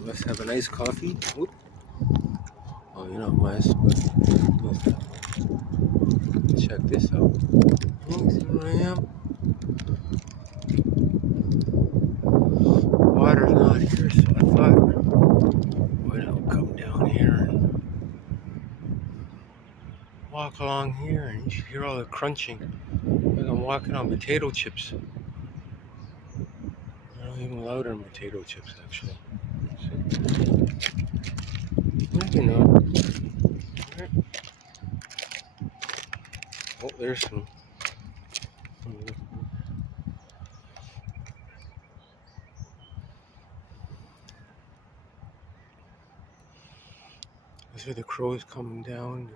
Let's have a nice coffee. Whoop. Oh, you're not must, but check this out. Here I am. Water's not here, so I thought, why not come down here and walk along here, and you should hear all the crunching. Like I'm walking on potato chips. Even louder than potato chips, actually. You know. Oh, there's some. These are the crows coming down, and they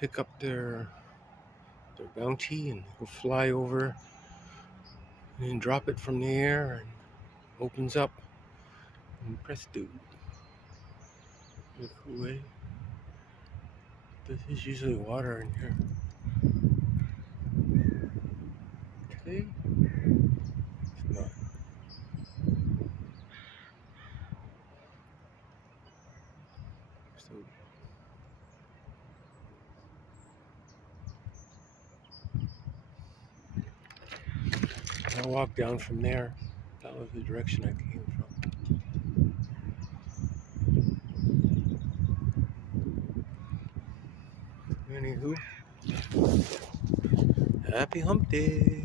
pick up their bounty and go fly over and then drop it from the air and opens up and presto. Look away. There's usually water in here. Today, it's not. So, I walked down from there. That was the direction I came from. Anywho, happy hump day.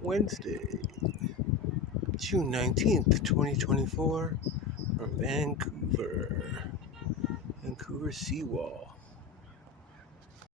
Wednesday, June 19th, 2024, from Vancouver seawall.